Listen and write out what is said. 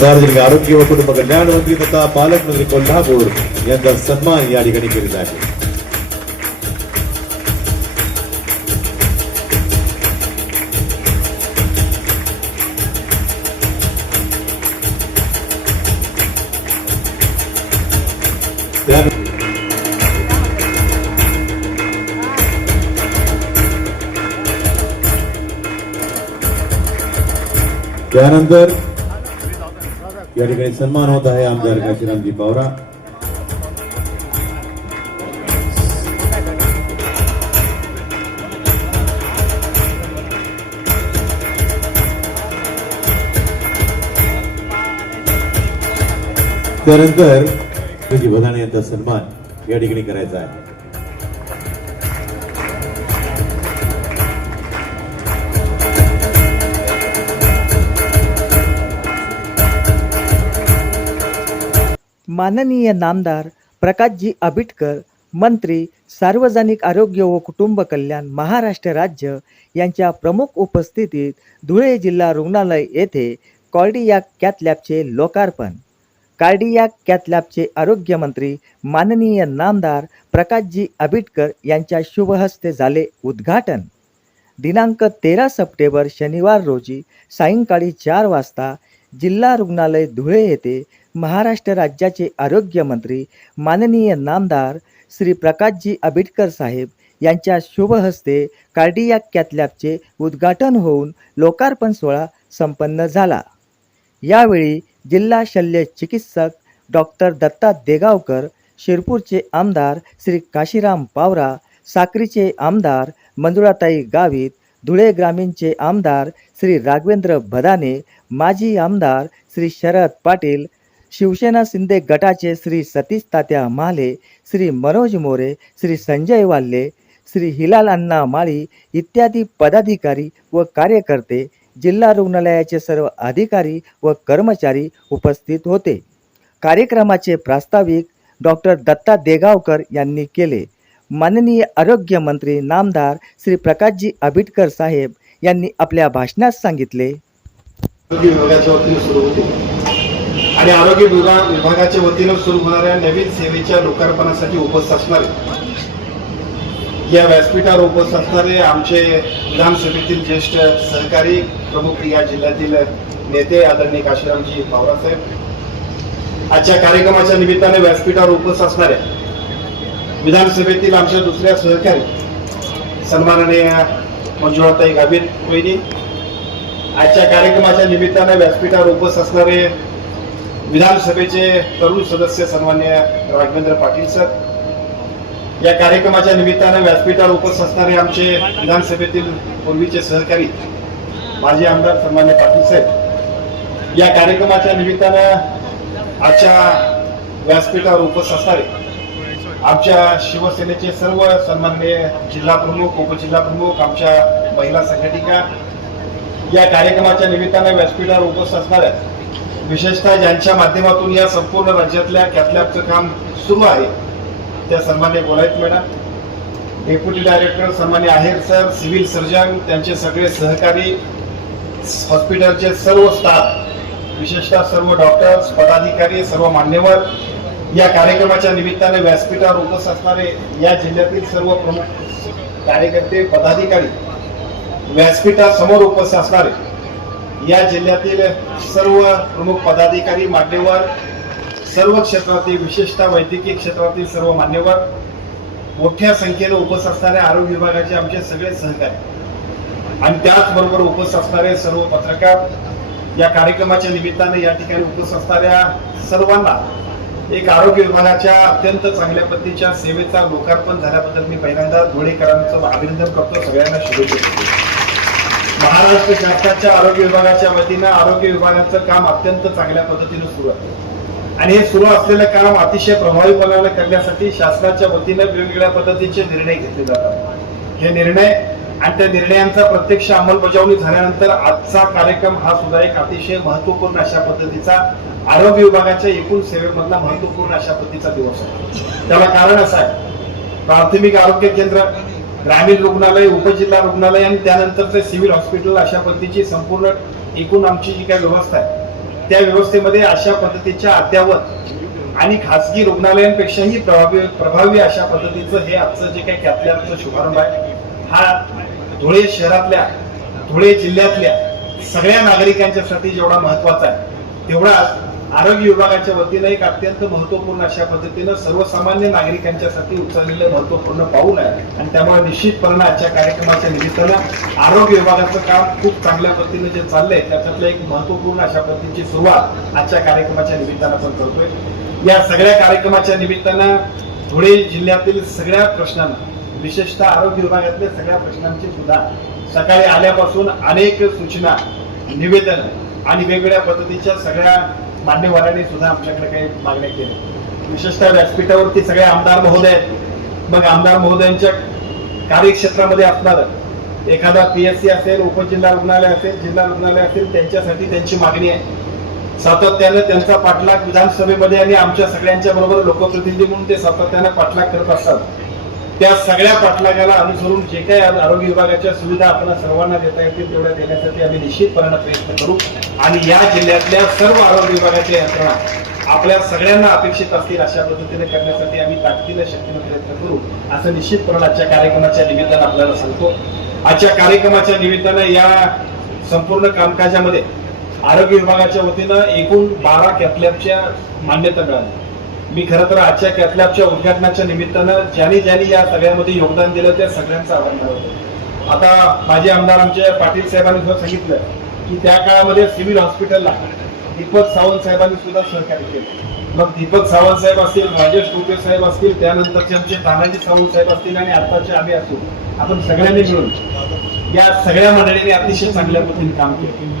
सार्वजनिक आरोग्य व कुटुंब कल्याण मंत्री तथा पालकमंत्री कोल्हापूर यांचा सन्मान या ठिकाणी केलेला आहे त्या- त्यानंतर या ठिकाणी सन्मान होत आहे आमदार काशीरामजी पवारा त्यानंतर तुझी भदाणे यांचा सन्मान या ठिकाणी करायचा आहे. माननीय नामदार प्रकाशजी आबिटकर मंत्री सार्वजनिक आरोग्य व कुटुंब कल्याण महाराष्ट्र राज्य यांच्या प्रमुख उपस्थितीत धुळे जिल्हा रुग्णालय येथे कॉर्डियाक कॅथलॅबचे लोकार्पण. कार्डियाक कॅथलॅबचे आरोग्यमंत्री माननीय नामदार प्रकाशजी आबिटकर यांच्या शुभहस्ते झाले उद्घाटन. दिनांक तेरा सप्टेंबर शनिवार रोजी सायंकाळी चार वाजता जिल्हा रुग्णालय धुळे येथे महाराष्ट्र राज्याचे आरोग्यमंत्री माननीय नामदार श्री प्रकाशजी आबिटकर साहेब यांच्या शुभहस्ते कार्डियाक कॅथलॅबचे उद्घाटन होऊन लोकार्पण सोहळा संपन्न झाला. यावेळी जिल्हा शल्य चिकित्सक डॉक्टर दत्ता देगावकर शिरपूरचे आमदार श्री काशीराम पावरा साक्रीचे आमदार मंजुळाताई गावित धुळे ग्रामीणचे आमदार श्री राघवेंद्र भदाने माजी आमदार श्री शरद पाटील शिवसेना शिंदे गटाचे श्री सतीश तात्या माले श्री मनोज मोरे श्री संजय वाल्ले श्री हिलाल अण्णा माळी इत्यादी पदाधिकारी व कार्यकर्ते जिल्हा रुग्णालयाचे सर्व अधिकारी व कर्मचारी उपस्थित होते. कार्यक्रमाचे प्रास्ताविक डॉक्टर दत्ता देगावकर यांनी केले. माननीय आरोग्यमंत्री नामदार श्री प्रकाशजी आबिटकर साहेब यांनी आपल्या भाषणात सांगितले आरोग्य विभागाच्या वतीने सुरू होते आणि आरोग्य विभाग विभागाच्या वतीनं सुरू होणाऱ्या नवीन सेवेच्या लोकार्पणासाठी उपस्थित असणारे या व्यासपीठावर उपस्थित असणारे आमचे विधानसभेतील ज्येष्ठ सहकारी प्रमुख या जिल्ह्यातील नेते आदरणीय काशीरामजी पवारसाहेब आजच्या कार्यक्रमाच्या निमित्ताने व्यासपीठावर उपस्थित असणाऱ्या विधानसभेतील आमच्या दुसऱ्या सहकारी सन्माननीय मंजुळाताई गावित वहिनी आजच्या कार्यक्रमाच्या निमित्ताने व्यासपीठावर उपस्थित असणारे विधानसभेचे तरुण सदस्य सन्मान्य राघवेंद्र पाटील सर. या कार्यक्रमाच्या निमित्ताने व्यासपीठावर उपस्थित असणारे आमचे विधानसभेतील पूर्वीचे सहकारी माजी आमदार सन्मान्य पाटील साहेब या कार्यक्रमाच्या निमित्तानं आजच्या व्यासपीठावर उपस्थित असणारे आमच्या शिवसेनेचे सर्व सन्मान्य जिल्हा प्रमुख उपजिल्हा प्रमुख आमच्या महिला संघटिका या कार्यक्रमाच्या निमित्ताने व्यासपीठावर उपस्थित असणाऱ्या विशेषतः ज्यांच्या माध्यमातून या संपूर्ण राज्यातल्या कॅथलॅबचं काम सुरू आहे त्या सन्मान्य गोलायत मॅडम. डेप्युटी डायरेक्टर सन्मान्य आहेर सर सिव्हिल सर्जन त्यांचे सगळे सहकारी हॉस्पिटलचे सर्व स्टाफ विशेषतः सर्व डॉक्टर्स पदाधिकारी सर्व मान्यवर या कार्यक्रमाच्या निमित्ताने व्यासपीठावर उपस्थित असणारे या जिल्ह्यातील सर्व प्रमुख कार्यकर्ते पदाधिकारी व्यासपीठासमोर उपस्थित असणारे या जिल्ह्यातील सर्व प्रमुख पदाधिकारी मान्यवर सर्व क्षेत्रातील विशेषतः वैद्यकीय क्षेत्रातील सर्व मान्यवर मोठ्या संख्येनं उपस्थित असणाऱ्या आरोग्य विभागाचे आमचे सगळे सहकारी आणि त्याचबरोबर उपस्थित असणारे सर्व पत्रकार या कार्यक्रमाच्या निमित्ताने या ठिकाणी उपस्थित असणाऱ्या सर्वांना एक आरोग्य विभागाच्या अत्यंत चांगल्या पद्धतीच्या सेवेचा लोकार्पण झाल्याबद्दल मी पहिल्यांदा धुळेकरांचं अभिनंदन करतो सगळ्यांना शुभेच्छा देतो. महाराष्ट्र शासनाच्या आरोग्य विभागाच्या वतीनं आरोग्य विभागाचं काम अत्यंत चांगल्या पद्धतीनं सुरू आहे. आणि हे सुरू असलेलं काम अतिशय प्रभावीपणाने करण्यासाठी शासनाच्या वतीनं वेगवेगळ्या पद्धतीचे निर्णय घेतले जातात. हे निर्णय आणि त्या निर्णयांचा प्रत्यक्ष अंमलबजावणी झाल्यानंतर आजचा कार्यक्रम हा सुद्धा एक अतिशय महत्त्वपूर्ण अशा पद्धतीचा आरोग्य विभागाच्या एकूण सेवेमधला महत्त्वपूर्ण अशा पद्धतीचा दिवस आहे. त्याला कारण असं आहे प्राथमिक आरोग्य केंद्र ग्रामीण रुग्णालय उपजिल्हा रुग्णालय आणि त्यानंतरचे सिव्हिल हॉस्पिटल अशा पद्धतीची संपूर्ण एकूण आमची जी काही व्यवस्था आहे त्या व्यवस्थेमध्ये अशा पद्धतीच्या अद्यावत आणि खासगी रुग्णालयांपेक्षाही प्रभावी प्रभावी अशा पद्धतीचं हे आजचं जे काही कॅथलॅबचं शुभारंभ आहे हा धुळे शहरातल्या धुळे जिल्ह्यातल्या सगळ्या नागरिकांच्यासाठी जेवढा महत्त्वाचा आहे तेवढा आरोग्य विभागाच्या वतीनं एक अत्यंत महत्त्वपूर्ण अशा पद्धतीनं सर्वसामान्य नागरिकांच्यासाठी उचललेलं महत्त्वपूर्ण पाऊल आहे. आणि त्यामुळे निश्चितपणे आजच्या कार्यक्रमाच्या निमित्तानं आरोग्य विभागाचं काम खूप चांगल्या पद्धतीनं जे चाललंय त्याच्यातलं एक महत्त्वपूर्ण अशा पद्धतीची सुरुवात आजच्या कार्यक्रमाच्या निमित्तानं आपण करतोय. या सगळ्या कार्यक्रमाच्या निमित्तानं धुळे जिल्ह्यातील सगळ्या प्रश्नांना विशेषतः आरोग्य विभागातल्या सगळ्या प्रश्नांची सुद्धा सकाळी आल्यापासून अनेक सूचना निवेदन आणि वेगवेगळ्या पद्धतीच्या सगळ्या मान्यवरांनी सुद्धा आमच्याकडे काही मागण्या केल्या. विशेषतः व्यासपीठावरती सगळे आमदार महोदय आहेत. मग आमदार महोदयांच्या कार्यक्षेत्रामध्ये असणार एखादा पीएससी असेल उपजिल्हा रुग्णालय असेल जिल्हा रुग्णालय असेल त्यांच्यासाठी त्यांची मागणी आहे. सातत्यानं त्यांचा पाठलाग विधानसभेमध्ये आणि आमच्या सगळ्यांच्या बरोबर लोकप्रतिनिधी म्हणून ते सातत्यानं पाठलाग करत असतात. त्या सगळ्या पाठलागाला अनुसरून जे काही आज आरोग्य विभागाच्या सुविधा आपल्या सर्वांना देता येतील तेवढ्या देण्यासाठी आम्ही निश्चितपणे प्रयत्न करू. आणि या जिल्ह्यातल्या सर्व आरोग्य विभागाच्या यंत्रणा आपल्या सगळ्यांना अपेक्षित असतील अशा पद्धतीने करण्यासाठी आम्ही ताकदीने शक्तीने प्रयत्न करू असं निश्चितपणे आजच्या कार्यक्रमाच्या निमित्तानं आपल्याला सांगतो. आजच्या कार्यक्रमाच्या निमित्तानं या संपूर्ण कामकाजामध्ये आरोग्य विभागाच्या वतीनं एकूण बारा कॅथलॅबच्या मान्यता मिळाल्या मी खरं तर आजच्या कॅथलॅबच्या उद्घाटनाच्या निमित्तानं ज्यांनी ज्यांनी या सगळ्यामध्ये योगदान दिलं त्या सगळ्यांचा आभार मानतो. आता माझे आमदार आमचे पाटील साहेबांनी सुद्धा सांगितलं की त्या काळामध्ये सिव्हिल हॉस्पिटलला दीपक सावंत साहेबांनी सुद्धा सहकार्य केलं. मग दीपक सावंत साहेब असतील राजेश टोपे साहेब असतील त्यानंतरचे आमचे तानाजी सावंत साहेब असतील आणि आताचे आम्ही असू. आपण सगळ्यांनी मिळून या सगळ्या मंडळींनी अतिशय चांगल्या पद्धतीने काम केलं.